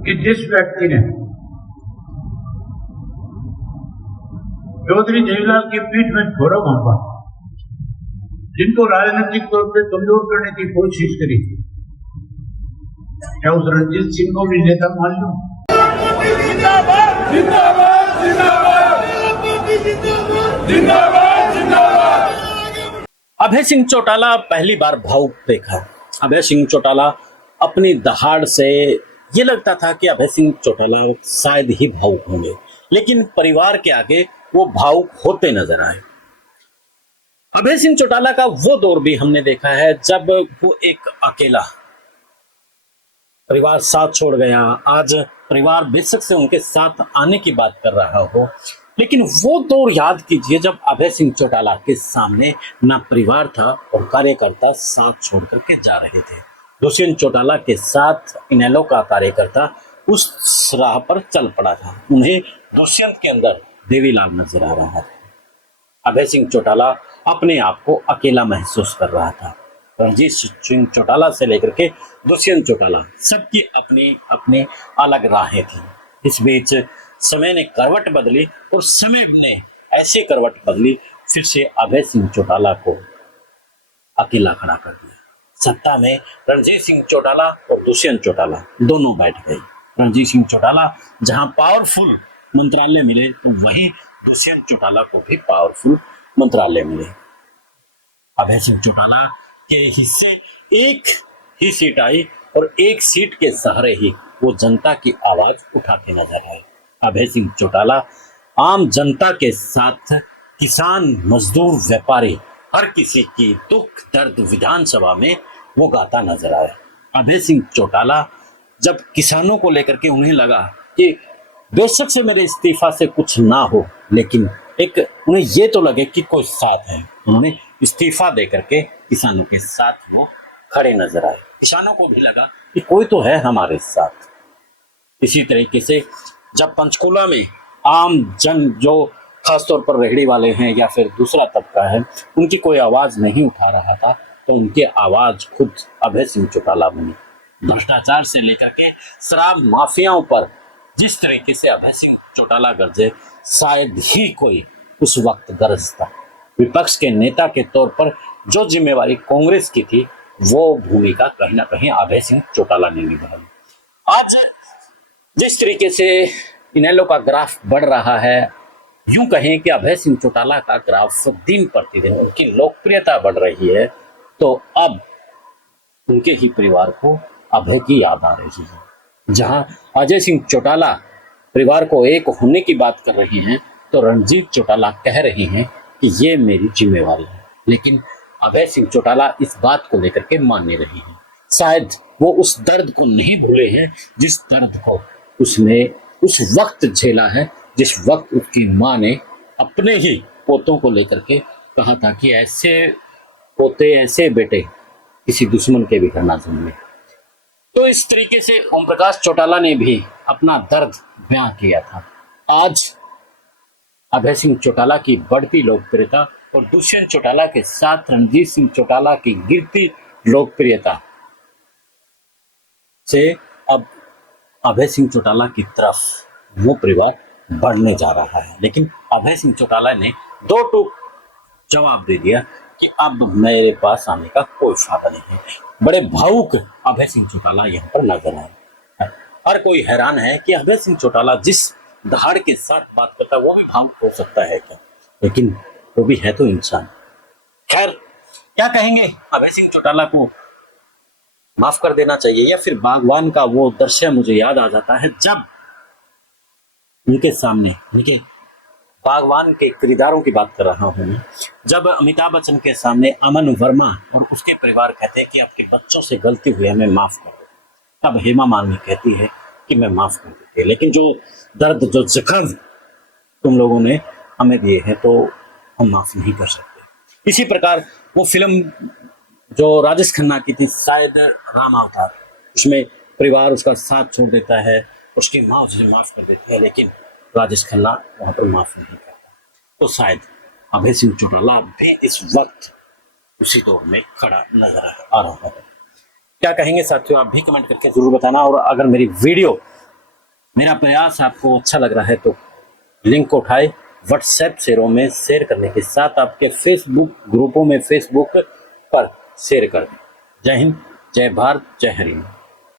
कि जिस व्यक्ति ने चौधरी देवीलाल की पीठ में छोरा मांगा, जिनको राजनीतिक तौर पर कमजोर करने की कोशिश करी, क्या उस रणजीत सिंह को भी नेता मान लूं? अभय सिंह चौटाला पहली बार भावुक देखा। अभय सिंह चौटाला अपनी दहाड़ से ये लगता था कि अभय सिंह चौटाला शायद ही भावुक होंगे, लेकिन परिवार के आगे वो भावुक होते नजर आए। अभय सिंह चौटाला का वो दौर भी हमने देखा है जब वो एक अकेला परिवार साथ छोड़ गया। आज परिवार बेशक से उनके साथ आने की बात कर रहा हो, लेकिन वो दौर याद कीजिए जब अभय सिंह चौटाला के सामने ना परिवार था और कार्यकर्ता साथ छोड़ करके जा रहे थे। दुष्यंत चौटाला के साथ इनेलो का कार्यकर्ता उस राह पर चल पड़ा था। उन्हें दुष्यंत के अंदर देवीलाल नजर आ रहा था। अभय सिंह चौटाला अपने आप को अकेला महसूस कर रहा था। रणजीत सिंह चौटाला से लेकर के दुष्यंत चौटाला सबकी अपनी अपनी अलग राहें थी। इस बीच समय ने करवट बदली और समय ने ऐसे करवट बदली फिर से अभय सिंह चौटाला को अकेला खड़ा कर दिया। सत्ता में रणजीत सिंह चौटाला और दुष्यंत चौटाला दोनों बैठ गए। रणजीत सिंह चौटाला जहां पावरफुल मंत्रालय मिले तो वही दुष्यंत चौटाला को भी पावरफुल मंत्रालय मिले। अभय सिंह चौटाला के हिस्से एक ही सीट आई और एक सीट के सहारे ही वो जनता की आवाज उठाते नजर आए। अभय सिंह चौटाला आम जनता के साथ किसान, मजदूर, व्यापारी, हर किसी की दुख दर्द विधानसभा में वो गाता नजर आया। अभय सिंह चौटाला जब किसानों को लेकर के उन्हें लगा कि बेशक से मेरे इस्तीफा से कुछ ना हो, लेकिन एक उन्हें ये तो लगे कि कोई साथ है, उन्होंने इस्तीफा दे करके किसानों के साथ वो खड़े नजर आए। किसानों को भी लगा कि कोई तो है हमारे साथ। इसी तरीके से जब पंचकूला में आम जन जो खासतौर पर रेहड़ी वाले हैं या फिर दूसरा तबका है, उनकी कोई आवाज नहीं उठा रहा था, तो उनकी आवाज खुद अभय सिंह चौटाला बनी। भ्रष्टाचार से लेकर के शराब माफियाओं पर जिस तरीके से अभय सिंह चौटाला गरजे, शायद ही कोई उस वक्त गरजता। विपक्ष के नेता के तौर पर जो जिम्मेवारी कांग्रेस की थी, वो भूमिका कहीं ना कहीं अभय सिंह चौटाला ने निभाई। आज जिस तरीके से इनेलो का ग्राफ बढ़ रहा है, यूं कहें कि अभय सिंह चौटाला का ग्राफ दिन प्रतिदिन उनकी लोकप्रियता बढ़ रही है, तो अब उनके ही परिवार को अभय की याद आ रही है। जहां अजय सिंह चौटाला परिवार को एक होने की बात कर रही हैं, तो रणजीत चौटाला कह रही हैं कि ये मेरी जिम्मेवारी है, लेकिन अभय सिंह चौटाला इस बात को लेकर के मान नहीं रही हैं। शायद वो उस दर्द को नहीं भूले हैं जिस दर्द को उसने उस वक्त झेला है, जिस वक्त उसकी माँ ने अपने ही पोतों को लेकर के कहा था कि ऐसे पोते, ऐसे बेटे किसी दुश्मन के भी घर ना जन्मे। तो इस तरीके से ओम प्रकाश चौटाला ने भी अपना दर्द बयां किया था। आज अभय सिंह चौटाला की बढ़ती लोकप्रियता और दुष्यंत चौटाला के साथ रणजीत सिंह चौटाला की गिरती लोकप्रियता से अब अभय सिंह चौटाला की तरफ वो परिवार बढ़ने जा रहा है। लेकिन अभय सिंह चौटाला ने दो टूक जवाब दे दिया कि अब मेरे पास आने का कोई फायदा नहीं है। बड़े भावुक अभय सिंह चौटाला यहाँ पर नजर आए। हर कोई हैरान है कि अभय सिंह चौटाला जिस धाड़ के साथ बात करता है वो भी भावुक हो सकता है क्या, लेकिन वो भी है तो इंसान। खैर, क्या कहेंगे, अभय सिंह चौटाला को माफ कर देना चाहिए या फिर बागवान का वो दृश्य मुझे याद आ जाता है जब उनके सामने, उनके बागवान के किरदारों की बात कर रहा हूं मैं, जब अमिताभ बच्चन के सामने अमन वर्मा और उसके परिवार कहते हैं कि आपके बच्चों से गलती हुई, हमें माफ कर दो, तब हेमा मालिनी कहती है कि मैं माफ कर देती है, लेकिन जो दर्द, जो जख्म तुम लोगों ने हमें दिए हैं तो हम माफ नहीं कर सकते। इसी प्रकार वो फिल्म जो राजेश खन्ना की थी, शायद राम अवतार, उसमें परिवार उसका साथ छोड़ देता है, उसकी माँ उसे माफ कर देती है, लेकिन राजेश खन्ना वहां पर माफ नहीं करता। तो शायद अभय सिंह चौटाला भी इस वक्त उसी दौर में खड़ा नजर आ रहा है। क्या कहेंगे साथियों, आप भी कमेंट करके जरूर बताना। और अगर मेरी वीडियो मेरा प्रयास आपको अच्छा लग रहा है तो लिंक को उठाए व्हाट्सएप शेयरों में शेयर करने के साथ आपके फेसबुक ग्रुपों में फेसबुक पर शेयर कर दें। जय हिंद, जय भारत, जय हरियाणा।